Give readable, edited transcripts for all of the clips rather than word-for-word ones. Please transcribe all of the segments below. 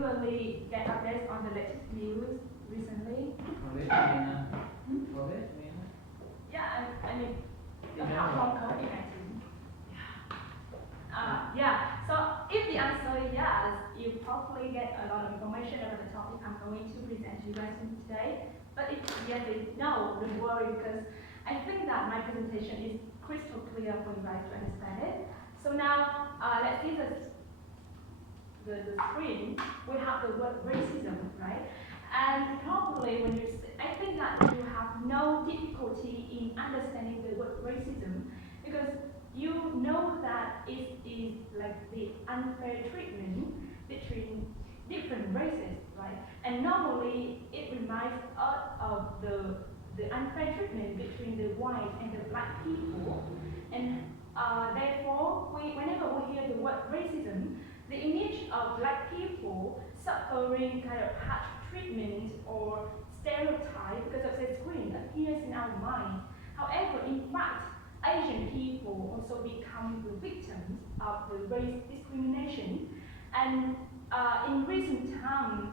regularly get updates on the latest news recently? Yeah, I mean, apart from COVID-19. Yeah, so if the answer is yes, you probably get a lot of information about the topic I'm going to present to you guys today. But if the answer is no, don't worry, because I think that my presentation is crystal clear for you guys to understand it. So now, let's see the screen. We have the word racism, right? And probably when I think that you have no difficulty in understanding the word racism, because you know that it is like the unfair treatment between different races, right? And normally it reminds us of the unfair treatment between the white and the black people. And therefore, whenever we hear the word racism, the image of black people suffering kind of harsh treatment or stereotype because of their skin appears in our mind. However, in fact, Asian people also become the victims of the race discrimination. And in recent times,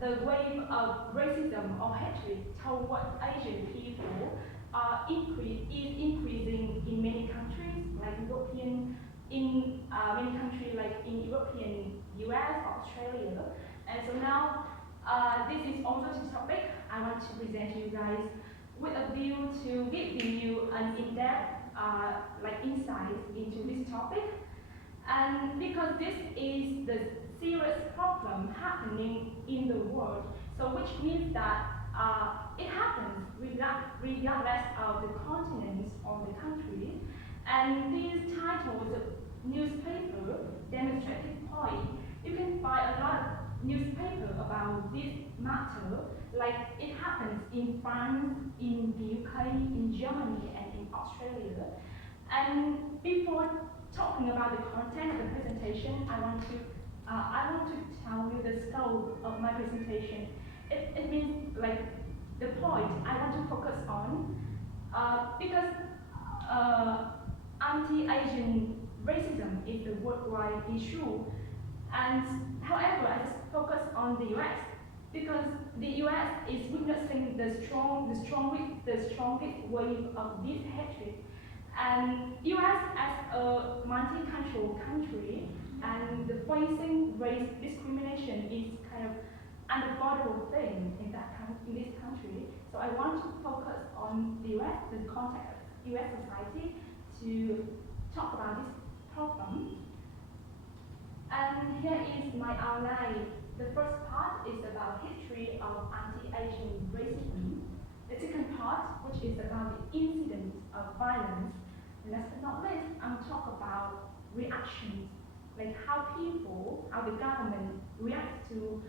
the wave of racism or hatred toward Asian people is increasing in many countries, like many countries like in European, US, Australia. And so now, this is also the topic I want to present to you guys with a view to give you an in-depth insight into this topic. And because this is the serious problem happening in the world, so which means that it happens regardless of the continents or the country. And these titles of newspaper demonstrate this point. You can find a lot of newspaper about this matter, like it happens in France, in the UK, in Germany, and in Australia. And before talking about the content of the presentation, I want to tell you the scope of my presentation. It means like the point I want to focus on, because anti-Asian racism is a worldwide issue. And however, I just focus on the US because the US is witnessing the strongest wave of this hatred. And US as a multicultural country and the facing race discrimination is kind of unavoidable thing in this country. So I want to focus on the US, the context of US society, to talk about this problem. And here is my outline. The first part is about history of anti-Asian racism. The second part, which is about the incidents of violence. And last but not least, I'll talk about reactions, like how the government reacts to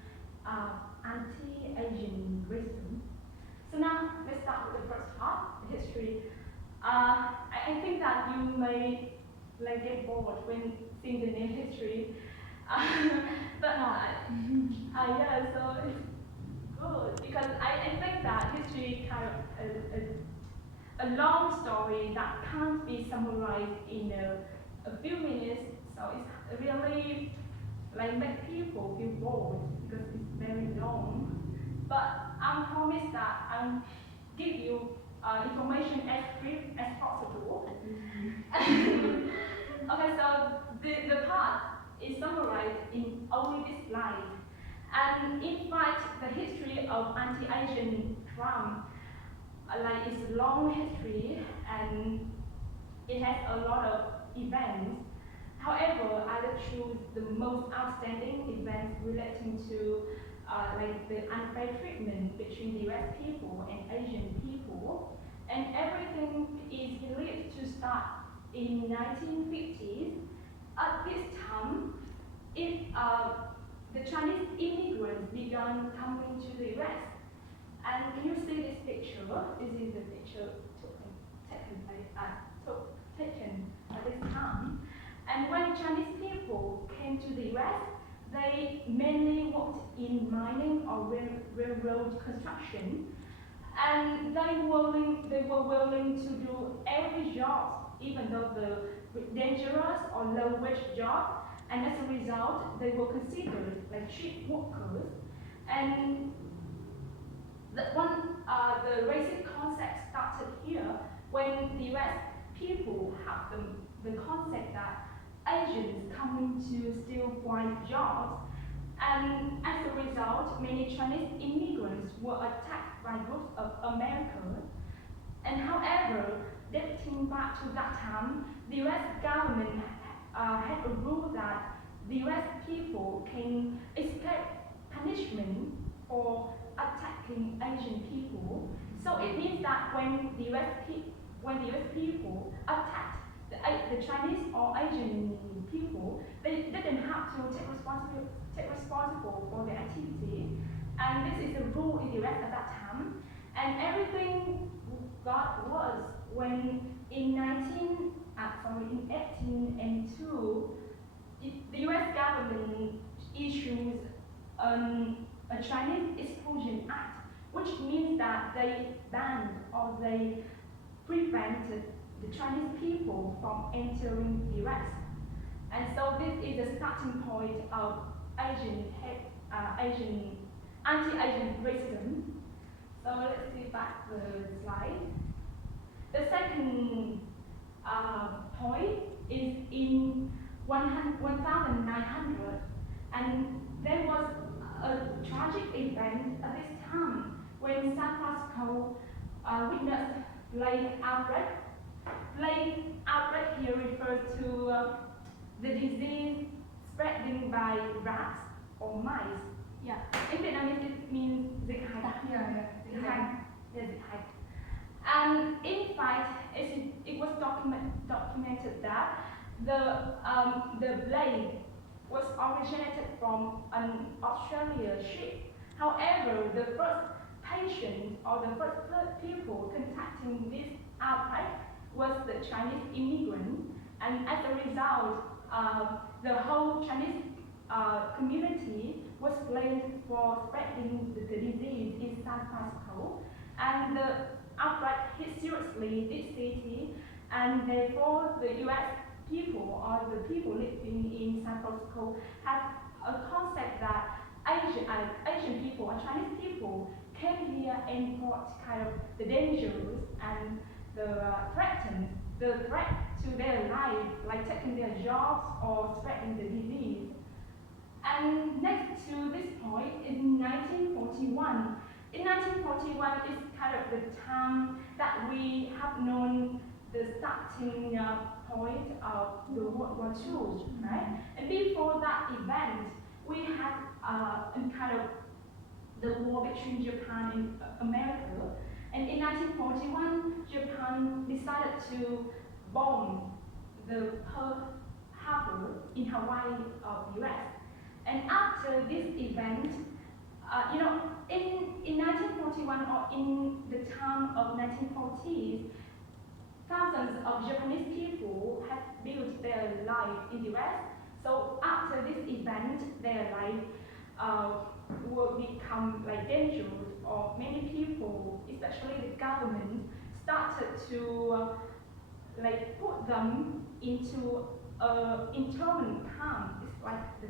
anti-Asian racism. So now, let's start with the first part, the history. I think that you may get bored when seeing the name history. But yeah, so it's good because I think that history kind of a long story that can't be summarized in a few minutes. So it's really make people feel bored because it's very long. But I promise that I'll give you information as brief as possible. Okay, so the part is summarized in only this slide. And in fact, the history of anti-Asian crime is a long history and it has a lot of events. However, I will choose the most outstanding events relating to the unfair treatment between the US people and Asian people. And everything is believed to start in 1950s. At this time, the Chinese immigrants began coming to the US. And can you see this picture? This is the picture taken at this time. And when Chinese people came to the US, they mainly worked in mining or railroad construction. And they were willing to do every job, even though the dangerous or low-wage job. And as a result, they were considered like like street workers, and the racist concept started here when the US people have the concept that Asians coming to steal white jobs, and as a result, many Chinese immigrants were attacked by groups of Americans. And however, dating back to that time, the US government had a rule that the US people can escape punishment for attacking Asian people. So it means that when the US people attacked the Chinese or Asian people, they didn't have to take responsible for their activity. And this is the rule in the US at that time. And everything got worse when in 1802, the US government issues a Chinese Exclusion Act, which means that they banned or they prevented the Chinese people from entering the US. And so this is the starting point of anti-Asian racism. So let's see back the slide. The second point is in 1900, and there was a tragic event at this time when San Francisco witnessed plague outbreak. Plague outbreak here refers to the disease spreading by rats or mice. Yeah, in Vietnamese it means dịch hạch. Dịch hạch. And in fact, it was documented that the plague was originated from an Australian ship. However, the first patient or the first people contacting this outbreak was the Chinese immigrant, and as a result, the whole Chinese community was blamed for spreading the disease in San Francisco, and the outbreak hit seriously this city, and therefore the US people or the people living in San Francisco had a concept that Asian people or Chinese people came here and brought kind of the dangers and the threat to their life, like taking their jobs or spreading the disease. And next to this point, in 1941, in 1941 is kind of the time that we have known the starting point of the World War II, right? And before that event, we had kind of the war between Japan and America. And in 1941, Japan decided to bomb the Pearl Harbor in Hawaii of the US. And after this event, in 1941 or in the time of 1940s, thousands of Japanese people had built their life in the US. So after this event, their life will become like dangerous, or many people, especially the government, started to like put them into internment camp. It's like the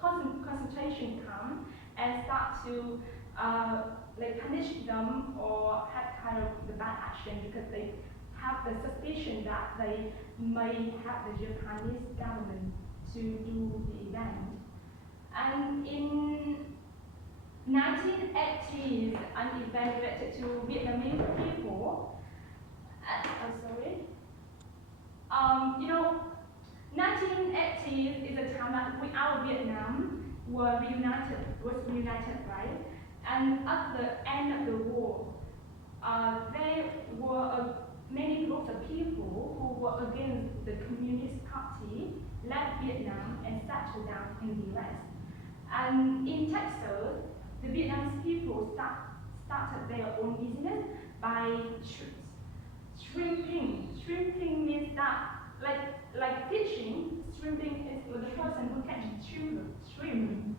concentration camp, and start to like punish them or have kind of the bad action because they have the suspicion that they may have the Japanese government to do the event. And in 1980s, an event related to Vietnamese people. 1980s is a time that our Vietnam was reunited, right? And at the end of the war, there were many groups of people who were against the Communist Party, left Vietnam and settled down in the US. And in Texas, the Vietnamese people started their own business by shrimping. Shrimping means that, like fishing, shrimping is the person who catches shrimp.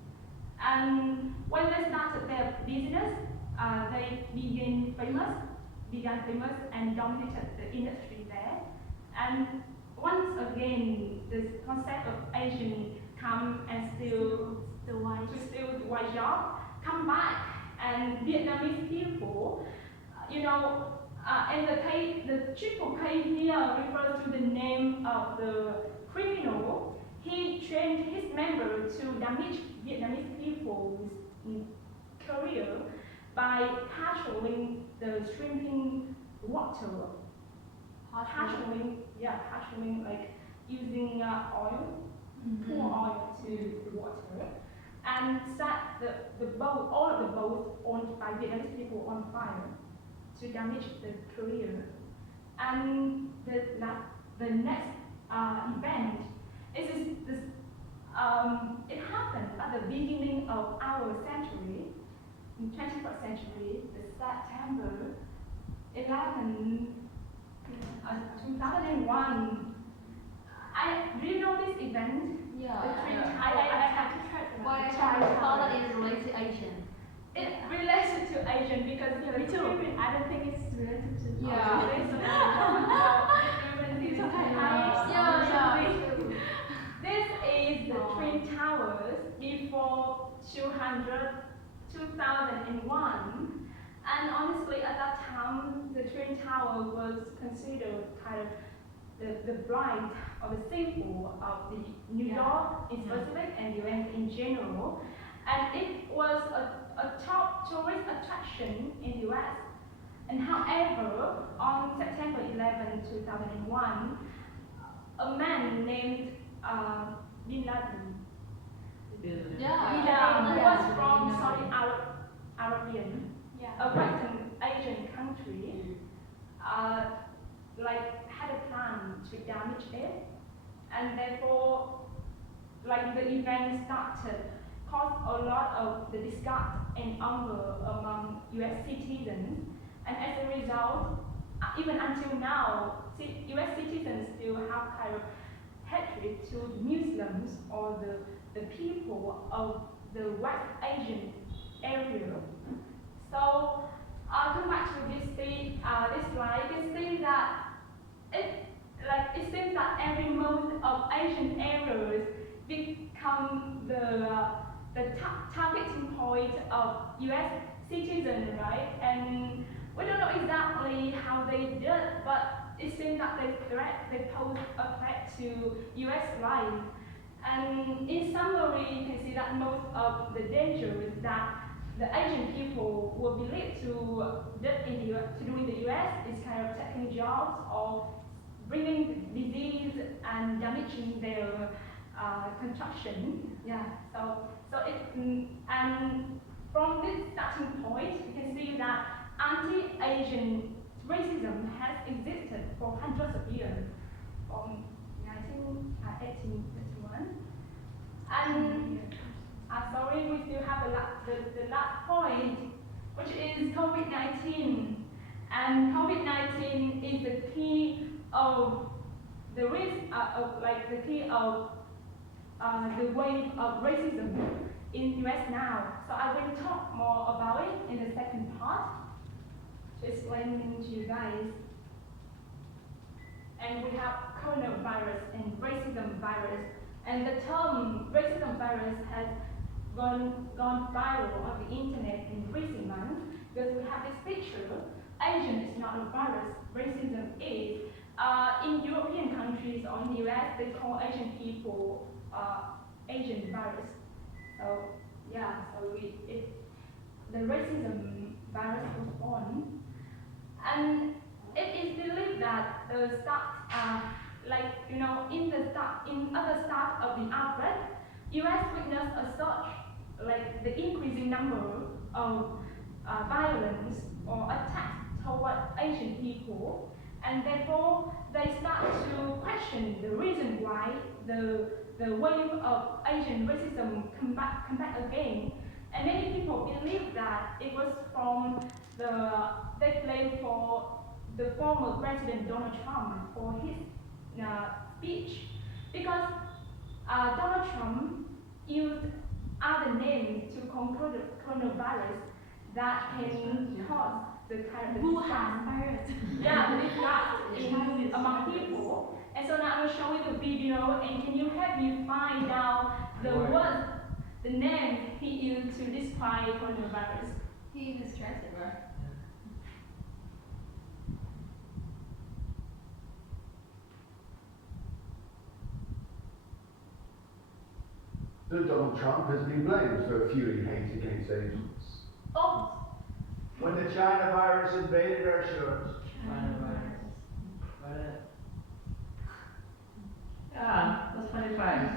And when they started their business, they began famous and dominated the industry there. And once again, this concept of Asian come and steal provide job, come back, and Vietnamese people, and the triple K here refers to the name of the criminal. He trained his member to damage Vietnamese people's career by patrolling the shrinking water. Patrolling like using oil, pour oil to the water, and set the boat, all of the boats owned by Vietnamese people on fire to damage the career. And the next event is this it happened at the beginning of our century, in 21st century, the September 11, 2001. Do you know this event? Yeah. The Twin I thought that it related to Asian. It related to Asian because Me too. I don't think it's related to This is the Twin Towers before 2001, and honestly at that time the Twin Tower was considered kind of the bride or the symbol of the New York in specific and US in general, and it was a top tourist attraction in the US. And however, on September 11, 2001, a man named Bin Laden, who was from Saudi Arabian, a Western Asian country, had a plan to damage it, and therefore, the event started, caused a lot of the disgust and anger among US citizens, and as a result, even until now, US citizens still have kind of hatred to Muslims or the people of the West Asian area. So, come back to this slide, you can see that it seems that every most of Asian areas become the targeting point of US citizens, right? And we don't know exactly how they did, but it seems that they pose a threat to US life. And in summary, you can see that most of the dangers that the Asian people were believed to do in the US is kind of taking jobs or bringing disease and damaging their construction. And from this starting point, you can see that anti-Asian racism has existed for hundreds of years, from 1831. And sorry, we still have the last point, which is COVID-19. And COVID-19 is the key of the wave of racism in US now. So I will talk more about it in the second part to explain to you guys. And we have coronavirus and racism virus. And the term racism virus has gone viral on the internet in recent months because we have this picture. Asian is not a virus, racism is. In European countries or in the US, they call Asian people Asian virus. The racism virus was born, and it is believed that the in other start of the outbreak, US witnessed a surge, the increasing number of violence or attacks toward Asian people, and therefore they start to question the reason why the wave of Asian racism come back again. And many people believe that it was from they blame for the former President Donald Trump for his speech, because Donald Trump used other names to conquer the coronavirus that can cause the kind of Wuhan virus. Among people. And so now I will show you the video, and can you help me find out the the name he used to describe coronavirus. He distressed it, right? That Donald Trump has been blamed for fueling hate against Asians. Oh, When the China virus invaded our shores. China virus. Yeah, that's 25.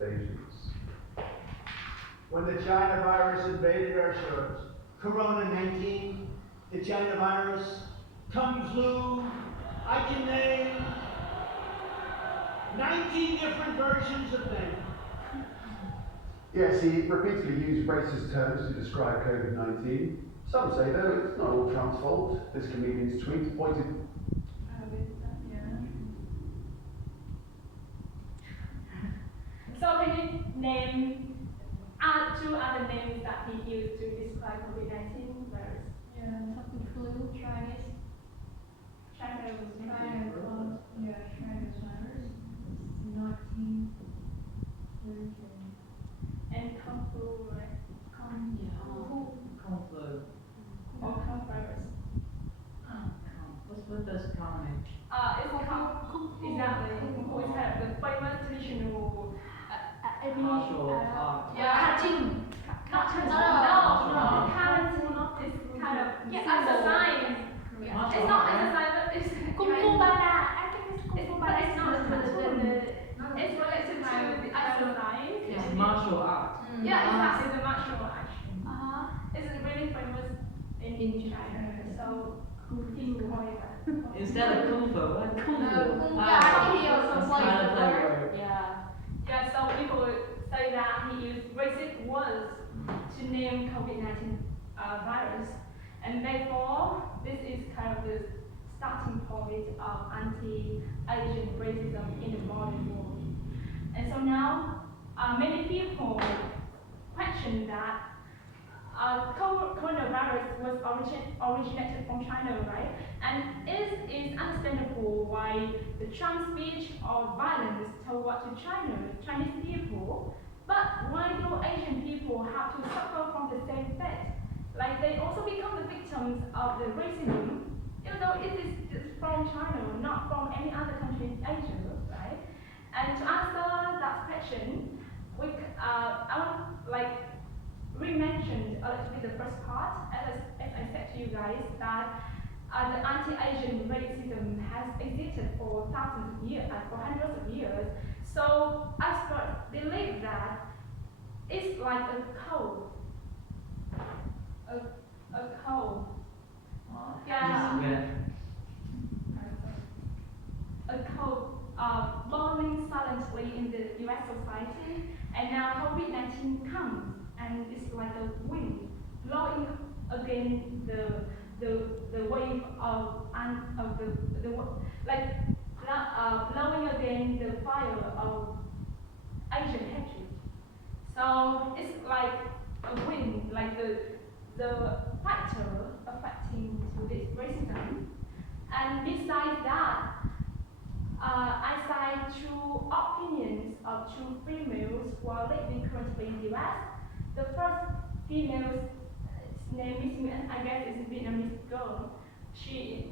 Asians. When the China virus invaded our shores. Corona-19, the China virus, Kung flu, I can name 19 different versions of them. Yes, he repeatedly used racist terms to describe COVID-19. Some say, though, it's not all Trump's fault. This comedian's tweet pointed. So can you name two other names that he used to describe COVID-19 virus? Yeah, something flu, Chinese. China was China close. Yeah, China's virus. 19 version. and Kung flu, right? Kung flu. Or Kung virus. What's with this comment? It's Kung exactly. Kung flu is kind of the famous traditional. Martial art. Cutting. No, current is kind of exercise. It's not exercise, but it's Kung Fu Panda. I think it's Kung It's, Fu but Panda. it's not it's related to the exercise. It's martial art. Yeah, exactly, the martial art. Uh-huh. It's really famous in China, so he call it that. Instead of kung fu, what kung fu? Yeah, I think he also That's plays kind of the clever word. word. Yeah. Yeah, so people say that he used racist words to name COVID-19 virus, and therefore this is kind of the starting point of anti-Asian racism in the modern world. And so now many people question that coronavirus was originated from China, right? And it is understandable why the Trump speech of violence toward Chinese people, but why do Asian people have to suffer from the same fate? Like they also become the victims of the racism, even though it is just from China, not from any other country in Asia, right? And to answer that question, I want re-mentioned a little bit the first part, as I said to you guys, that the anti-Asian racism has existed for thousands of years, for hundreds of years. So experts believe that it's like a code. A code. Yeah. A code burning silently in the US society, and now COVID-19 comes. And it's like a wind blowing against the wave of blowing against the fire of Asian hatred. So it's like a wind, like the factor affecting to this racism. And besides that, I cite two opinions of two females who are living currently in the US. The first female's name is, I guess, is a Vietnamese girl. She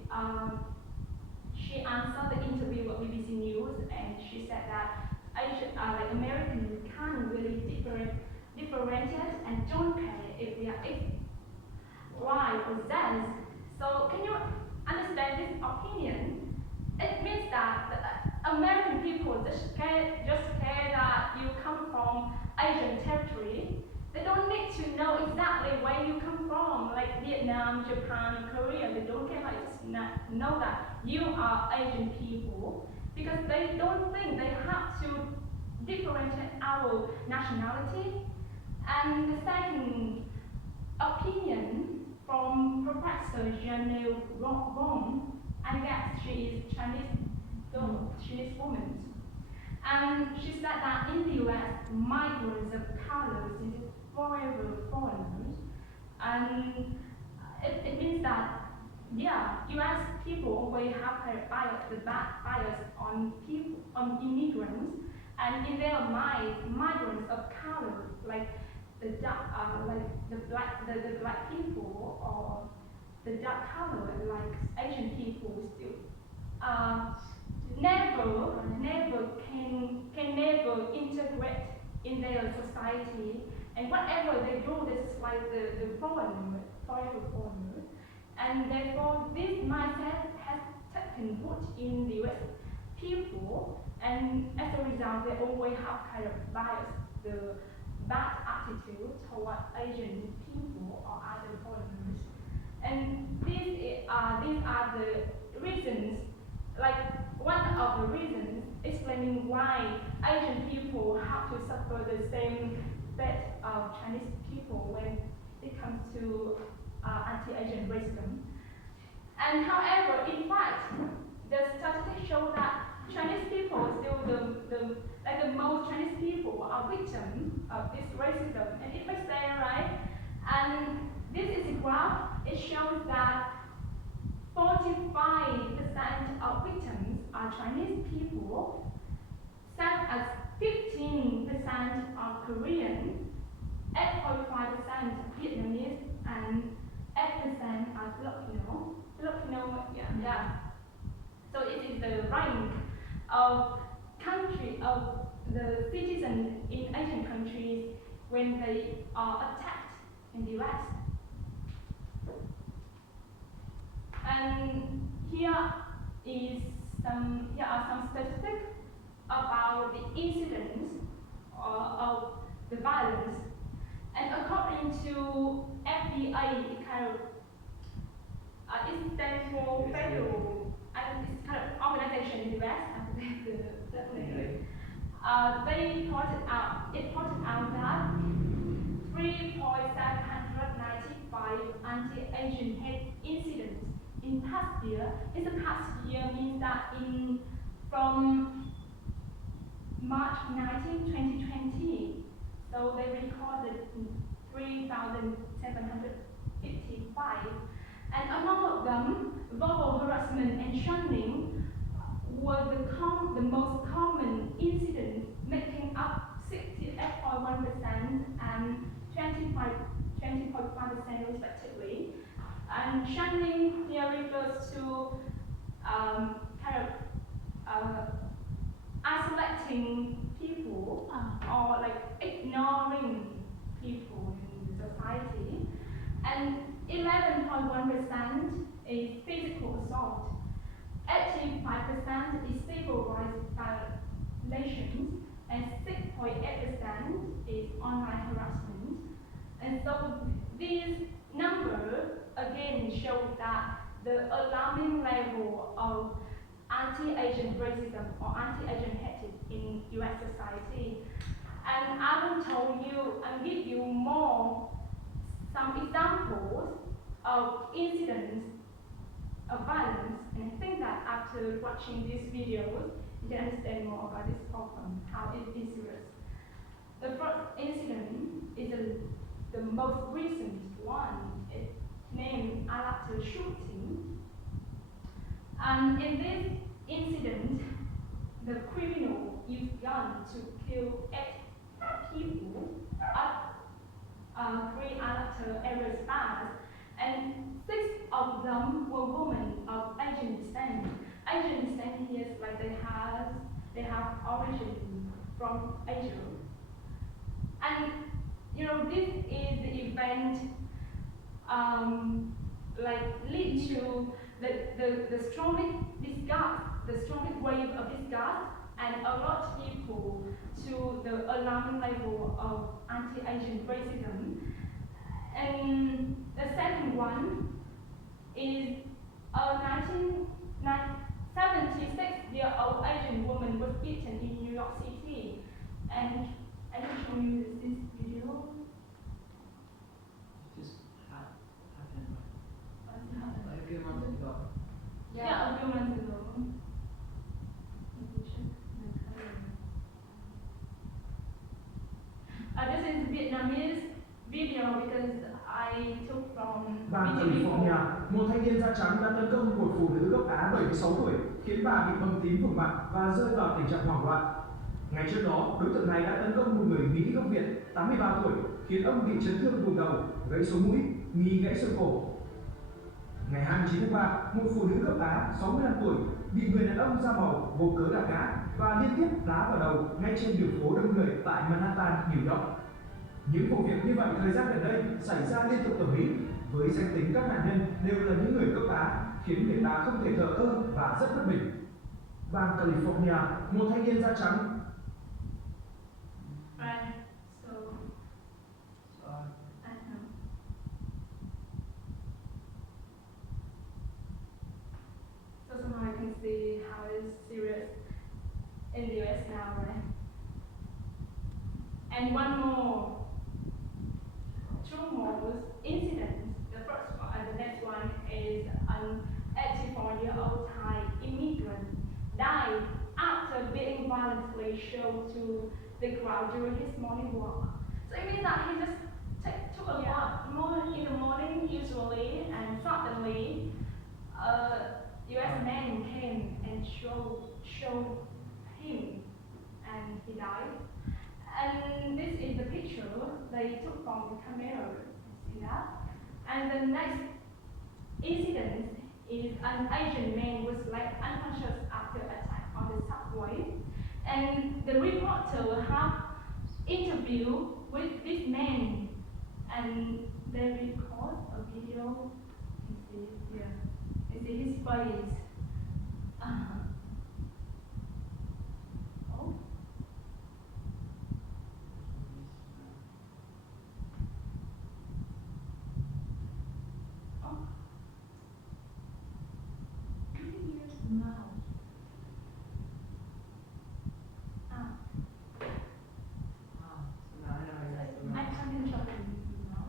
answered the interview with BBC News, and she said that Americans can't really differentiate and don't care if we are Y or Z. So can you understand this opinion? It means that the American people just care that you come from Asian territory. They don't need to know exactly where you come from, like Vietnam, Japan, Korea. They don't care, like just know that you are Asian people, because they don't think they have to differentiate our nationality. And the second opinion from Professor Janelle Wong, I guess she is Chinese woman. And she said that in the US, migrants of colors is forever foreigners, and it means that yeah, US people always have kind of bias, the bad bias on people, on immigrants, and in their mind, migrants of color, like the dark, like the black people or the dark color, like Asian people, still never can never integrate in their society, and whatever they do, this is like the foreigner, and therefore this mindset has taken root in the US people, and as a result, they always have kind of bias, the bad attitude toward Asian people or other foreigners, and these are the reasons, like one of the reasons explaining why Asian people have to suffer the same fate of Chinese people when it comes to anti-Asian racism. And however, in fact, the statistics show that Chinese people are still the most Chinese people are victims of this racism, and it makes sense, right? And this is a graph. It shows that 45% of victims are Chinese people, same as 15% are Korean, 8.5% Vietnamese, and 8% are Filipino. Yeah. So it is the rank of the citizens in Asian countries when they are attacked in the US. And here are some statistics about the incidents of the violence. And according to FDA, it kind of it stands for federal, and it's kind of organization in the US. I forget the name. It pointed out that 3,795 anti-Asian hate incidents in past year. In the past year means that from March 19, 2020, so they recorded 3,755, and among of them, verbal harassment and shunning were the most common incidents, making up 68.1% and 20.5% respectively. And shunning here refers to isolating people or like ignoring people in society. And 11.1% is physical assault. 85% is civil rights violations, and 6.8% is online harassment. And so these numbers again show that the alarming level of anti-Asian racism or anti-Asian hatred in US society. And I will tell you and give you some examples of incidents of violence, and I think that after watching this video, you can understand more about this problem, how it is serious. The first incident is the most recent one. It's named Alapta shooting. And in this incident, the criminal used gun to kill 8 people at 3 Alapta area spas, and 6 of them were women of Asian descent. Asian descent here is like they have origin from Asia. And this is the event like lead to the strongest disgust, the strongest wave of disgust, and alert people to the alarming level of anti-Asian racism. And the second one is a 76-year-old Asian woman was beaten in New York City. And I will show you this video. Just happened like a few months ago. Yeah, a few months ago. This is Vietnamese video because I took from Ban California một thanh niên da trắng đã tấn công một phụ nữ gốc Á 76 tuổi, khiến bà bị bầm tím vùng mặt và rơi vào tình trạng hoảng loạn. Ngày trước đó, đối tượng này đã tấn công một người Mỹ gốc Việt 83 tuổi, khiến ông bị chấn thương vùng đầu, gãy sống mũi, nghi gãy xương cổ. Ngày 29 tháng 3, một phụ nữ gốc Á 65 tuổi bị người đàn ông da màu vô cớ đạp ngã và liên tiếp đá vào đầu ngay trên đường phố đông người tại Manhattan, New York. Những vụ việc như vậy thời gian gần đây xảy ra liên tục ở Mỹ, với danh tính các nạn nhân đều là những người gốc Á, khiến người ta không thể thờ ơ và rất bất bình. Bang California, một thanh niên da trắng. Right. So I know. So somehow you can see how it's serious in the US now, right? And two more incidents. The next one is an 84-year-old Thai immigrant died after being violently shown to the crowd during his morning walk. So it means that he just took a walk in the morning usually, and suddenly US men came and showed him, and he died. And this is the picture they took from the camera. You see that? And the next incident is an Asian man was left unconscious after attack on the subway. And the reporter have interview with this man, and they record a video. You see it here. You see his face. Oh. Oh. You can hear it now. I can't control it now.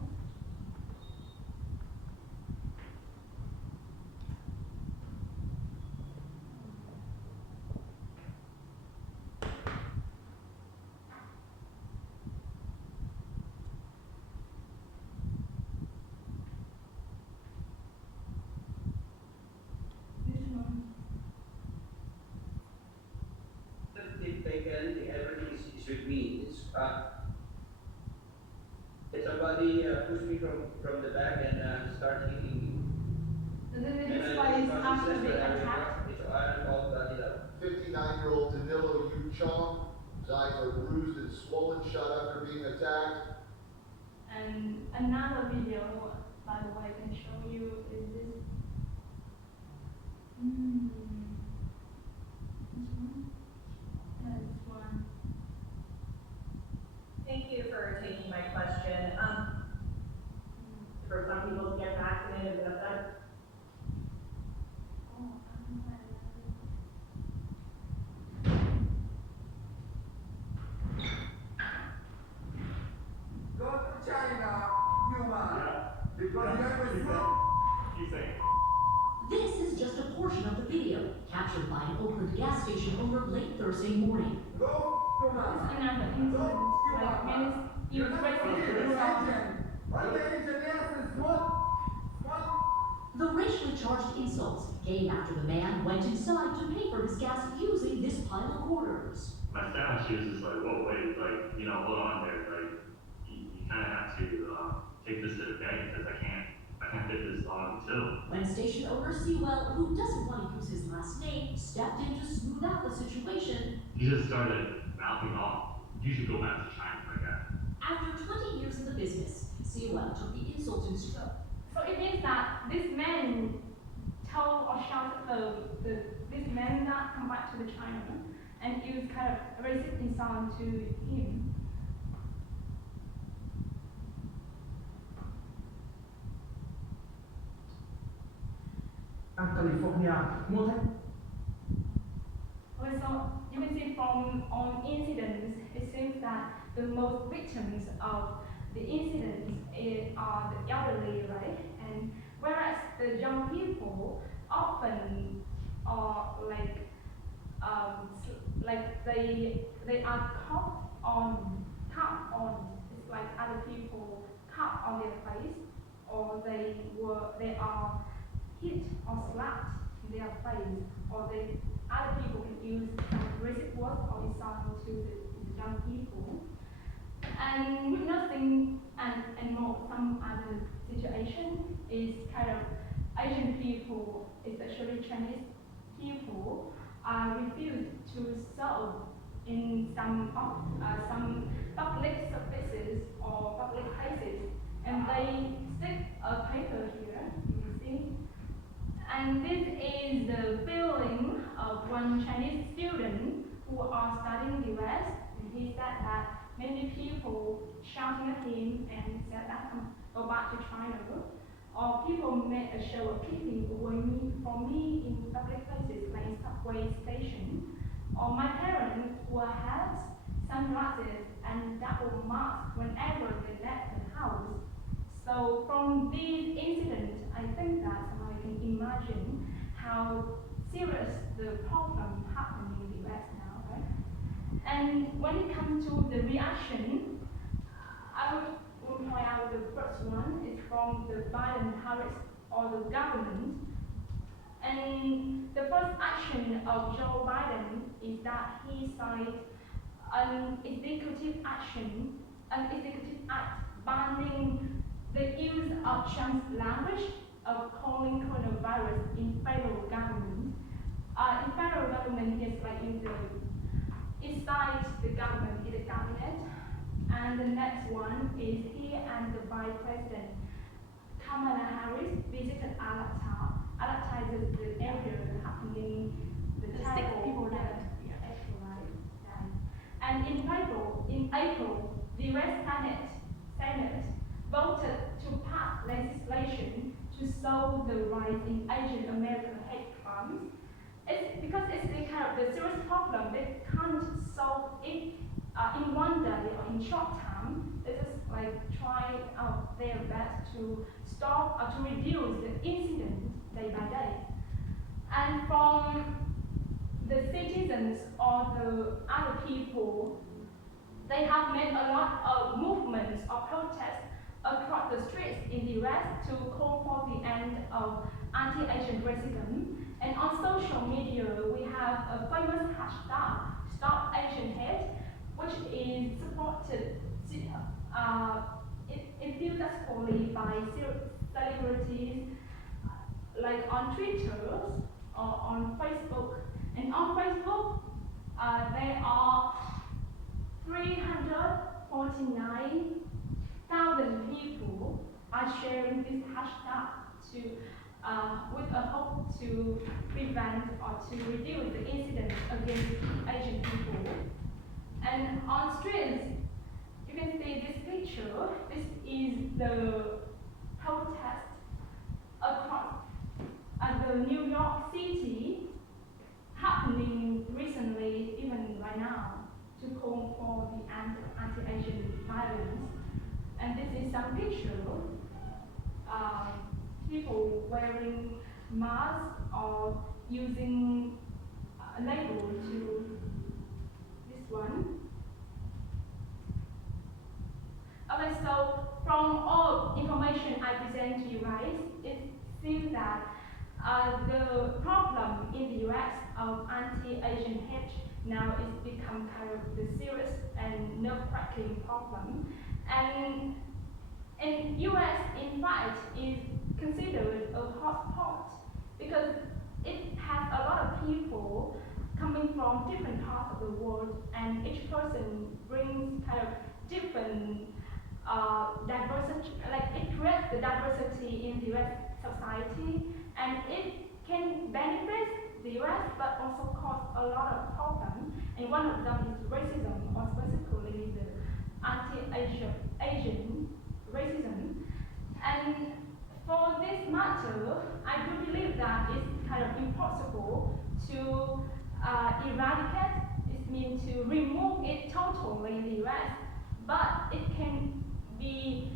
This one. If they can, everything is with me. Somebody pushed me from the back and started hitting me. This one is after the attack. So I all got it up. 59-year-old Danilo Yu Chong. His eyes are bruised and swollen shut after being attacked. And another video, by the way, I can show you is this. This one? Yeah, this one. Thank you for taking my question. For some people to get vaccinated, is that Oh, I don't know. Go to China, you man. Because you have This is just a portion of the video captured by an Oakland gas station owner late Thursday morning. Go to man. This is another incident, like men is You're used not racist here, to you're solve. Asian. All the engineers is what? The racially charged insults came after the man went inside to pay for his gas using this pile of quarters. My staff, she was just like, whoa, wait, like, hold on there, like, you kind of have to take this to the bank because I can't fit this until. When station owner Sewell, who doesn't want to use his last name, stepped in to smooth out the situation. He just started mouthing off. You should go back to China like that. After 20 years in the business, Sewell took the insult in stride. So it means that this man told or shouted this man not come back to the China, and used kind of racist insult to him. California, Okay, so you can see from on incidents, it seems that the most victims of the incidents are the elderly, right? And whereas the young people often are like they are caught on. It's like other people cut on their face, or they are hit or slapped in their face, or other people can use some racist words or insult to the young people. And nothing and more, some other situation is kind of Asian people, especially Chinese people, refuse to serve in some public services or public places, and they stick a paper here, you can see. And this is the feeling of one Chinese student who are studying in the US, and he said that many people shouting at him and said that go back to China, or people made a show of keeping away from me in public places like in subway station, or my parents wore hats, sunglasses, and double masks whenever they left the house. So from these incidents, I think that somebody can imagine how serious the problem happening in the US now, right? And when it comes to the reaction, I would point out the first one is from the Biden-Harris or the government. And the first action of Joe Biden is that he signed an executive act banning the use of Trump's language of calling coronavirus in federal government. In federal government, it's like inside the government, in the cabinet. And the next one is he and the Vice President Kamala Harris visited Alata. Alata is the area happening the terrible people death. And in April, the US Senate voted to pass legislation to solve the rise in Asian American hate crimes. It's because it's the serious problem. They can't solve it in one day or in short time. They just like try out their best to stop or to reduce the incident day by day. And from the citizens or the other people, they have made a lot of movements or protests across the streets in the US to call for the end of anti-Asian racism. And on social media, we have a famous hashtag, Stop Asian Hate, which is supported enthusiastically by celebrities like on Twitter or on Facebook. And on Facebook, there are 349,000 people are sharing this hashtag with a hope to prevent or to reduce the incidents against Asian people. And on streets, you can see this picture. This is the protest across the New York City happening recently, even right now, to call for the end of anti-Asian violence. And this is some picture. People wearing masks or using a label to this one. Okay, so from all information I present to you guys, it seems that the problem in the US of anti-Asian hate now is become kind of the serious and nerve-wracking problem. And in US, in fact, is considered a hotspot because it has a lot of people coming from different parts of the world, and each person brings kind of different diversity, like it creates the diversity in the US society, and it can benefit the US but also cause a lot of problems, and one of them is racism, or specifically the anti-Asian racism. And for this matter, I do believe that it's kind of impossible to eradicate. It means to remove it totally in the US, but it can be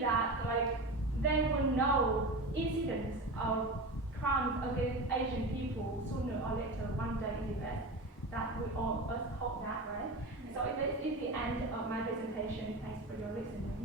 that like there were no incidents of crimes against Asian people sooner or later one day in the US. That we all us hope that, right? So this is the end of my presentation. Thanks for your listening.